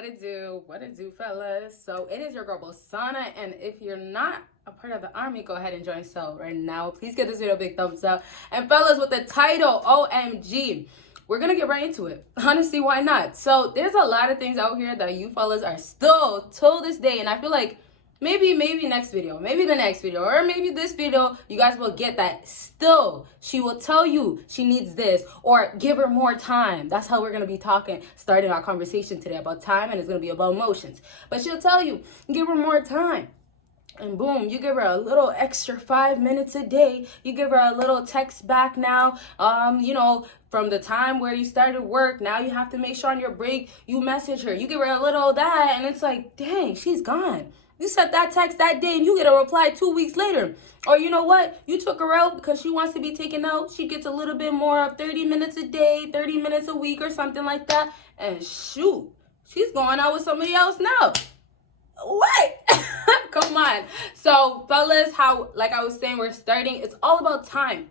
What it do, fellas? So it is your girl Bosana, and if you're not a part of the army, go ahead and join. So right now, please give this video a big thumbs up. And fellas, with the title OMG, we're gonna get right into it. Honestly, why not? So there's a lot of things out here that you fellas are still till this day, and I feel like maybe next video, maybe the next video, or maybe this video, you guys will get that still she will tell you she needs this, or give her more time. That's how we're going to be starting our conversation today about time, and it's going to be about emotions. But she'll tell you, give her more time. And boom, you give her a little extra 5 minutes a day. You give her a little text back now. From the time where you started work, now you have to make sure on your break you message her. You give her a little of that, and it's like, dang, she's gone. You sent that text that day and you get a reply 2 weeks later. Or you know what? You took her out because she wants to be taken out. She gets a little bit more of 30 minutes a day, 30 minutes a week or something like that. And shoot, she's going out with somebody else now. What? Come on. So fellas, like I was saying, we're starting. It's all about time.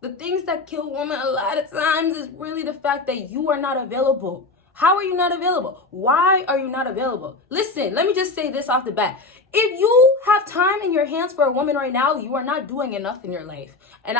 The things that kill women a lot of times is really the fact that you are not available. How are you not available? Why are you not available? Listen, let me just say this off the bat. If you have time in your hands for a woman right now, you are not doing enough in your life. And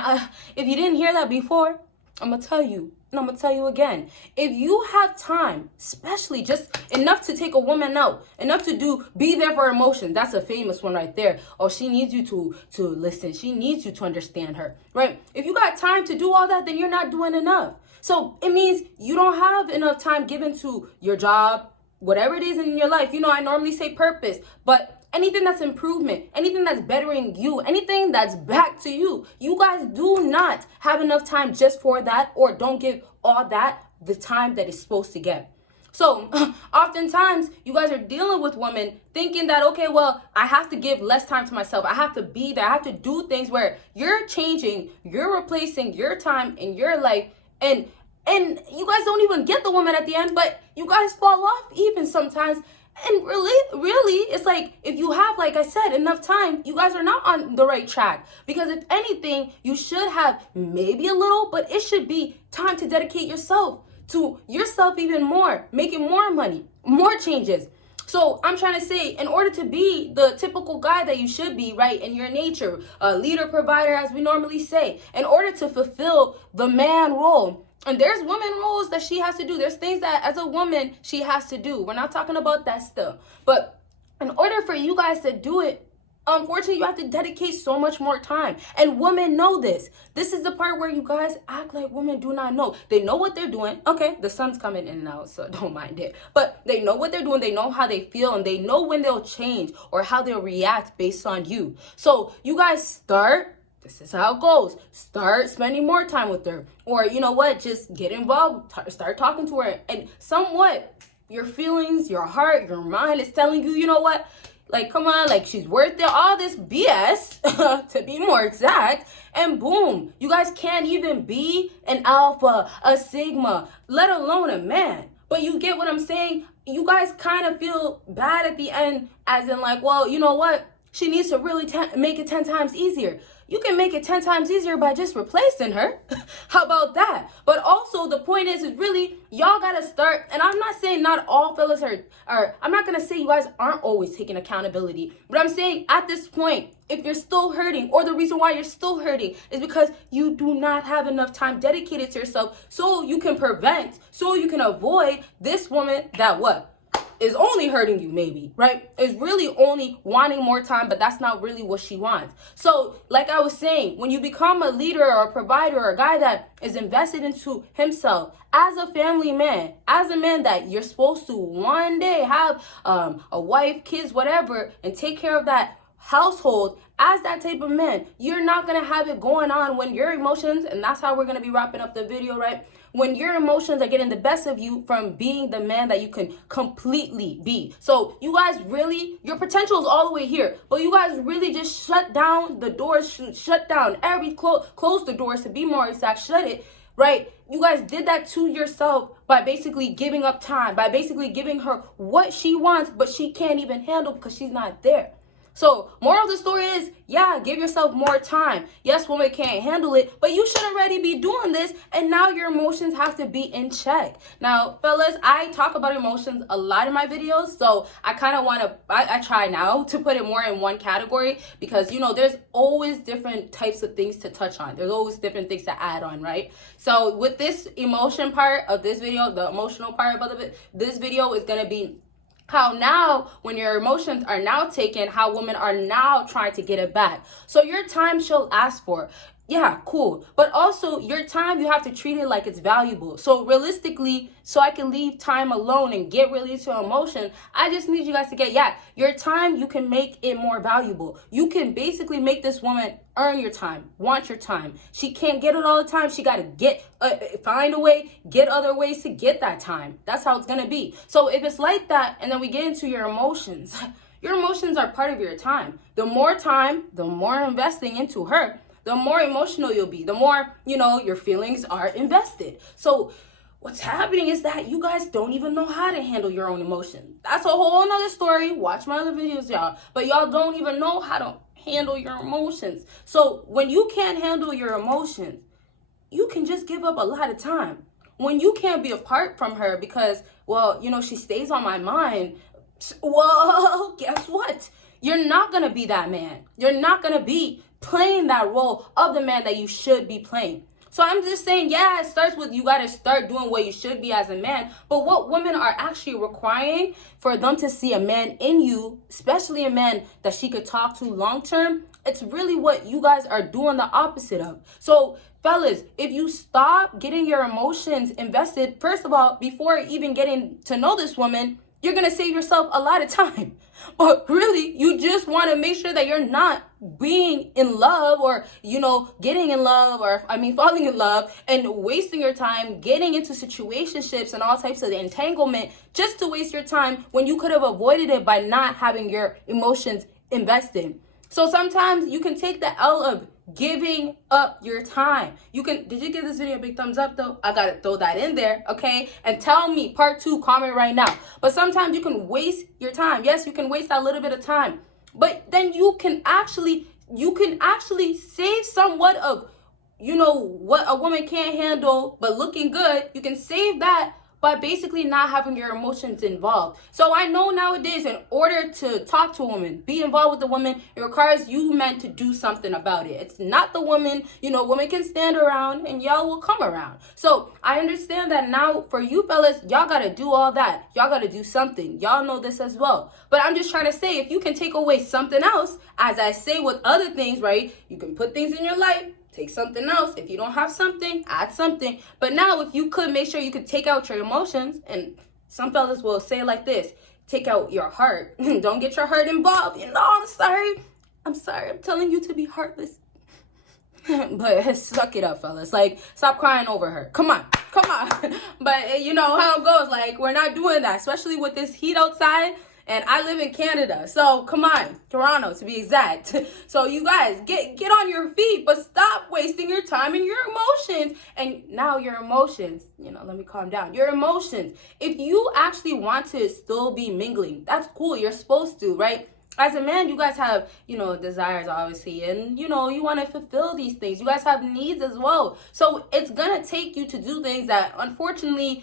if you didn't hear that before, I'm going to tell you. And I'm going to tell you again. If you have time, especially just enough to take a woman out, enough to be there for her emotions. That's a famous one right there. Oh, she needs you to listen. She needs you to understand her, right? If you got time to do all that, then you're not doing enough. So it means you don't have enough time given to your job, whatever it is in your life. You know, I normally say purpose, but anything that's improvement, anything that's bettering you, anything that's back to you, you guys do not have enough time just for that, or don't give all that the time that it's supposed to get. So oftentimes you guys are dealing with women thinking that, okay, well, I have to give less time to myself. I have to be there. I have to do things where you're changing, you're replacing your time in your life. And you guys don't even get the woman at the end, but you guys fall off even sometimes. And really, it's like, if you have, like I said, enough time, you guys are not on the right track. Because if anything, you should have maybe a little, but it should be time to dedicate yourself to yourself even more, making more money, more changes. So I'm trying to say, in order to be the typical guy that you should be, right, in your nature, a leader, provider, as we normally say, in order to fulfill the man role, and there's woman roles that she has to do. There's things that as a woman she has to do. We're not talking about that still. But in order for you guys to do it, unfortunately, you have to dedicate so much more time. And women know this. This is the part where you guys act like women do not know. They know what they're doing. Okay, the sun's coming in and out, so don't mind it. But they know what they're doing. They know how they feel, and they know when they'll change or how they'll react based on you. So you guys start. This is how it goes. Start spending more time with her. Or you know what? Just get involved. Start talking to her. And somewhat, your feelings, your heart, your mind is telling you, you know what? Like, come on, like, she's worth it. All this BS, to be more exact. And boom, you guys can't even be an alpha, a sigma, let alone a man. But you get what I'm saying? You guys kind of feel bad at the end, as in like, well, you know what? She needs to really make it 10 times easier. You can make it 10 times easier by just replacing her. How about that? But also the point is really, y'all gotta start. And I'm not saying not all fellas are, I'm not gonna say you guys aren't always taking accountability. But I'm saying at this point, if you're still hurting, or the reason why you're still hurting is because you do not have enough time dedicated to yourself, so you can prevent, so you can avoid this woman that what? Is only hurting you, maybe, right? Is really only wanting more time, but that's not really what she wants. So, like I was saying, when you become a leader or a provider or a guy that is invested into himself as a family man, as a man that you're supposed to one day have a wife, kids, whatever, and take care of that household, as that type of man, you're not gonna have it going on when your emotions, and that's how we're gonna be wrapping up the video, right? When your emotions are getting the best of you from being the man that you can completely be. So you guys really, your potential is all the way here, but you guys really just shut down the doors, shut down close the doors, to be more exact, shut it, right? You guys did that to yourself by basically giving up time, by basically giving her what she wants, but she can't even handle because she's not there. So moral of the story is, yeah, give yourself more time. Yes, women can't handle it, but you should already be doing this, and now your emotions have to be in check. Now, fellas, I talk about emotions a lot in my videos, so I kind of want to, I try now to put it more in one category, because, you know, there's always different types of things to touch on. There's always different things to add on, right? So with this emotion part of this video, the emotional part of this video is going to be how now, when your emotions are now taken, how women are now trying to get it back. So your time she'll ask for. Yeah, cool. But also your time, you have to treat it like it's valuable. So realistically, so I can leave time alone and get really into emotion, I just need you guys to get, yeah, your time, you can make it more valuable. You can basically make this woman earn your time, want your time. She can't get it all the time. She got to get, find a way, get other ways to get that time. That's how it's going to be. So if it's like that, and then we get into your emotions, your emotions are part of your time. The more time, the more investing into her, the more emotional you'll be, the more, you know, your feelings are invested. So what's happening is that you guys don't even know how to handle your own emotions. That's a whole nother story. Watch my other videos, y'all. But y'all don't even know how to handle your emotions. So when you can't handle your emotions, you can just give up a lot of time. When you can't be apart from her because, well, you know, she stays on my mind, well, guess what? You're not going to be that man. You're not going to be playing that role of the man that you should be playing. So I'm just saying, yeah, it starts with you got to start doing what you should be as a man. But what women are actually requiring for them to see a man in you, especially a man that she could talk to long term, it's really what you guys are doing the opposite of. So fellas, if you stop getting your emotions invested, first of all, before even getting to know this woman, you're going to save yourself a lot of time. But really, you just want to make sure that you're not being in love or, you know, getting in love or, falling in love and wasting your time getting into situationships and all types of entanglement just to waste your time when you could have avoided it by not having your emotions invested. So sometimes you can take the L of giving up your time. You can, did you give this video a big thumbs up though? I gotta throw that in there, okay? And tell me, part 2, comment right now. But sometimes you can waste your time. Yes, you can waste that little bit of time. But then you can actually save somewhat of, you know, what a woman can't handle, but looking good. You can save that by basically not having your emotions involved. So I know nowadays, in order to talk to a woman, be involved with the woman, it requires you men to do something about it. It's not the woman, you know, women can stand around and y'all will come around. So I understand that now for you fellas, y'all gotta do all that. Y'all gotta do something. Y'all know this as well. But I'm just trying to say, if you can take away something else, as I say with other things, right? You can put things in your life, take something else. If you don't have something, add something. But now if you could make sure you could take out your emotions, and some fellas will say it like this, take out your heart. Don't get your heart involved. You know, I'm sorry. I'm telling you to be heartless. But suck it up, fellas. Like, stop crying over her. Come on. But you know how it goes. Like, we're not doing that, especially with this heat outside. And I live in Canada, so come on, Toronto to be exact. So you guys, get on your feet, but stop wasting your time and your emotions. And now your emotions, you know, let me calm down. Your emotions, if you actually want to still be mingling, that's cool, you're supposed to, right? As a man, you guys have, you know, desires, obviously, and, you know, you want to fulfill these things. You guys have needs as well. So it's going to take you to do things that, unfortunately,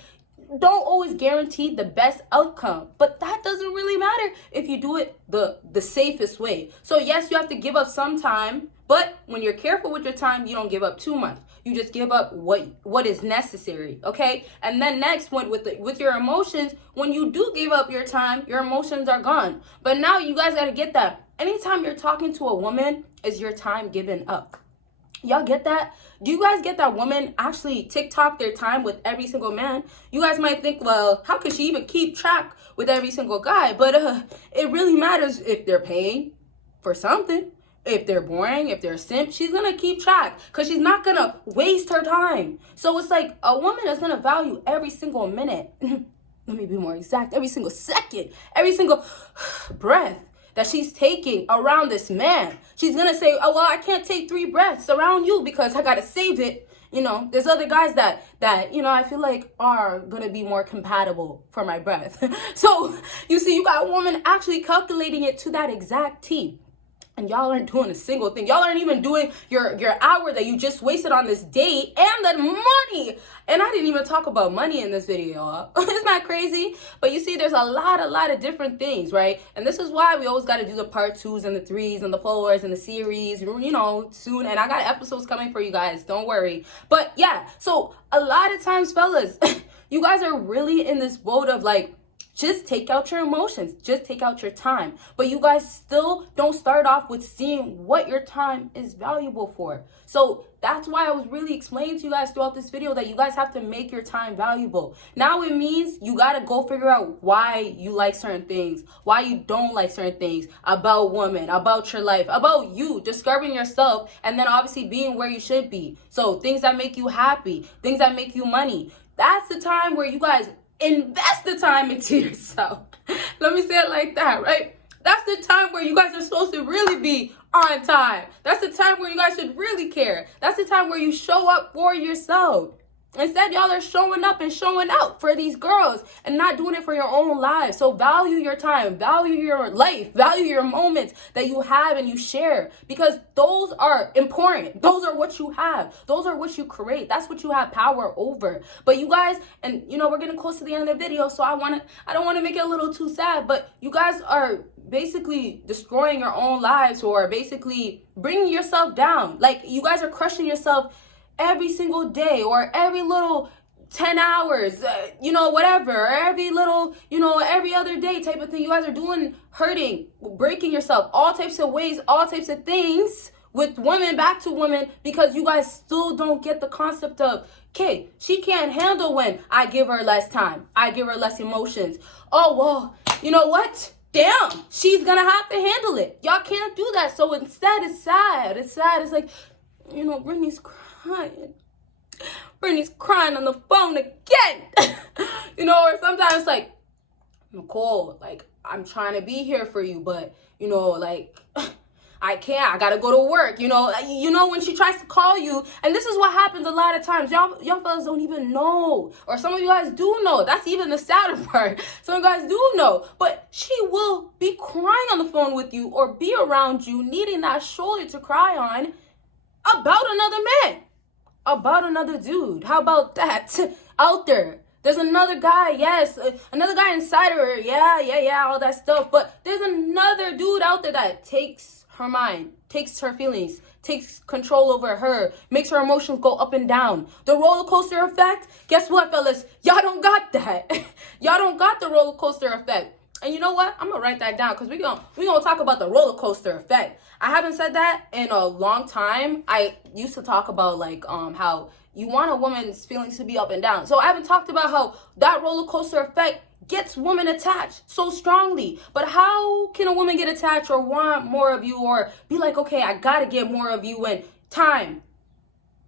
don't always guarantee the best outcome, but that doesn't really matter if you do it the safest way. So yes, you have to give up some time, but when you're careful with your time, you don't give up too much. You just give up what is necessary, okay? And then next, with your emotions, when you do give up your time, your emotions are gone. But now you guys got to get that. Anytime you're talking to a woman, is your time given up. Y'all get that? Do you guys get that women actually TikTok their time with every single man? You guys might think, well, how could she even keep track with every single guy? But it really matters if they're paying for something. If they're boring, if they're a simp, she's going to keep track because she's not going to waste her time. So it's like a woman is going to value every single minute. Let me be more exact. Every single second, every single breath that she's taking around this man. She's gonna say, oh, well, I can't take 3 breaths around you because I gotta save it, You know, there's other guys that you know, I feel like are gonna be more compatible for my breath. So you see, you got a woman actually calculating it to that exact T. And y'all aren't doing a single thing. Y'all aren't even doing your hour that you just wasted on this date and the money. And I didn't even talk about money in this video. Isn't that crazy? But you see, there's a lot of different things, right? And this is why we always got to do the part 2s and the 3s and the 4s and the series, you know, soon. And I got episodes coming for you guys. Don't worry. But yeah, so a lot of times, fellas, you guys are really in this mode of like, just take out your emotions. Just take out your time. But you guys still don't start off with seeing what your time is valuable for. So that's why I was really explaining to you guys throughout this video that you guys have to make your time valuable. Now it means you got to go figure out why you like certain things, why you don't like certain things about women, about your life, about you, discovering yourself, and then obviously being where you should be. So things that make you happy, things that make you money. That's the time where you guys invest the time into yourself. Let me say it like that, right? That's the time where you guys are supposed to really be on time. That's the time where you guys should really care. That's the time where you show up for yourself. Instead, y'all are showing up and showing out for these girls and not doing it for your own lives. So value your time, value your life, value your moments that you have and you share, because those are important. Those are what you have. Those are what you create. That's what you have power over. But you guys, and you know, we're getting close to the end of the video, so I don't want to make it a little too sad, but you guys are basically destroying your own lives or basically bringing yourself down. Like, you guys are crushing yourself every single day or every little 10 hours, you know, whatever, or every little, you know, every other day type of thing. You guys are doing, hurting, breaking yourself, all types of ways, all types of things with women, back to women, because you guys still don't get the concept of, okay, she can't handle when I give her less time, I give her less emotions. Oh, well, you know what? Damn, she's gonna have to handle it. Y'all can't do that. So instead, it's sad. It's sad. It's like, you know, Brittany's crying. Brittany's crying on the phone again. You know, or sometimes like, Nicole, like, I'm trying to be here for you, but, you know, like, I can't. I gotta go to work. You know, when she tries to call you, and this is what happens a lot of times. Y'all fellas don't even know, or some of you guys do know. That's even the sadder part. Some of you guys do know, but she will be crying on the phone with you or be around you, needing that shoulder to cry on about another man, about another dude. How about that? Out there. There's another guy, yes, another guy inside of her, yeah, all that stuff. But there's another dude out there that takes her mind, takes her feelings, takes control over her, makes her emotions go up and down. The roller coaster effect, guess what, fellas? Y'all don't got that. Y'all don't got the roller coaster effect. And you know what? I'm gonna write that down, because we're gonna talk about the roller coaster effect. I haven't said that in a long time. I used to talk about like how you want a woman's feelings to be up and down. So I haven't talked about how that roller coaster effect gets women attached so strongly. But how can a woman get attached or want more of you, or be like, okay, I gotta get more of you? When time,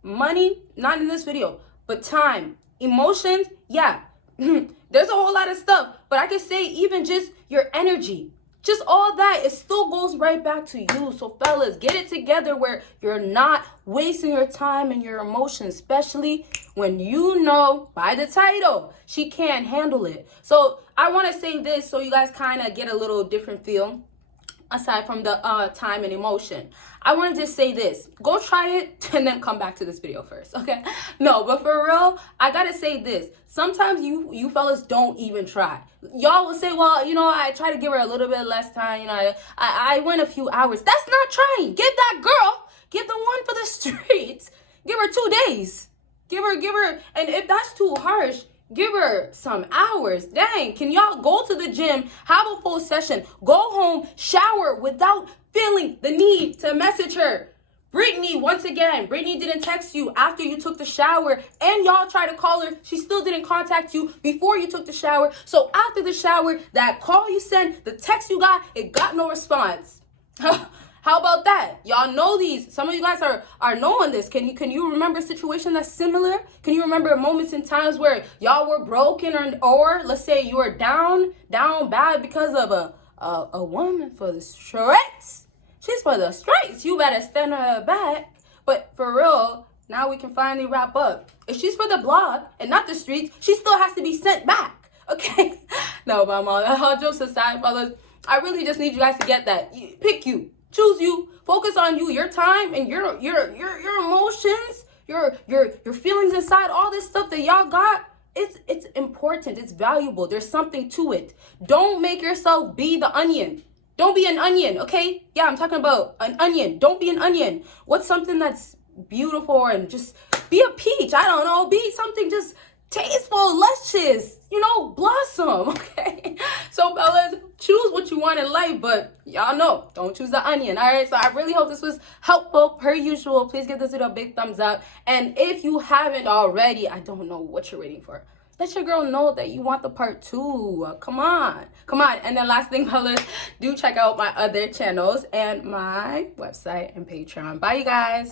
money, not in this video, but time, emotions, yeah. There's a whole lot of stuff, but I could say even just your energy, just all that, it still goes right back to you. So fellas, get it together where you're not wasting your time and your emotions, especially when you know by the title she can't handle it. So I want to say this so you guys kind of get a little different feel aside from the time and emotion. I want to just say this. Go try it and then come back to this video first, okay? No, but for real, I got to say this. Sometimes you fellas don't even try. Y'all will say, well, you know, I try to give her a little bit less time. You know, I went a few hours. That's not trying. Give that girl, give the one for the streets, give her 2 days. Give her, and if that's too harsh, give her some hours. Dang, can y'all go to the gym, have a full session, go home, shower without feeling the need to message her? Brittany, once again, Brittany didn't text you after you took the shower, and y'all tried to call her. She still didn't contact you before you took the shower. So after the shower, that call you sent, the text you got, it got no response. How about that? Y'all know these. Some of you guys are knowing this. Can you remember a situation that's similar? Can you remember moments and times where y'all were broken, or let's say you were down bad because of a woman for the straights? She's for the straights. You better stand her back. But for real, now we can finally wrap up. If she's for the blog and not the streets, she still has to be sent back. Okay? No, but all jokes aside, fellas, I really just need you guys to get that. Pick you. Choose you. Focus on you, your time, and your emotions, your feelings inside, all this stuff that y'all got. It's important. It's valuable. There's something to it. Don't make yourself be the onion. Don't be an onion, okay? Yeah, I'm talking about an onion. Don't be an onion. What's something that's beautiful and just be a peach? I don't know. Be something just tasteful, luscious, blossom, okay? So, fellas, choose what you want in life, but y'all know, don't choose the onion, all right? So I really hope this was helpful. Per usual, please give this video a big thumbs up. And if you haven't already, I don't know what you're waiting for. Let your girl know that you want the part 2. Come on. And then last thing, fellas, do check out my other channels and my website and Patreon. Bye, you guys.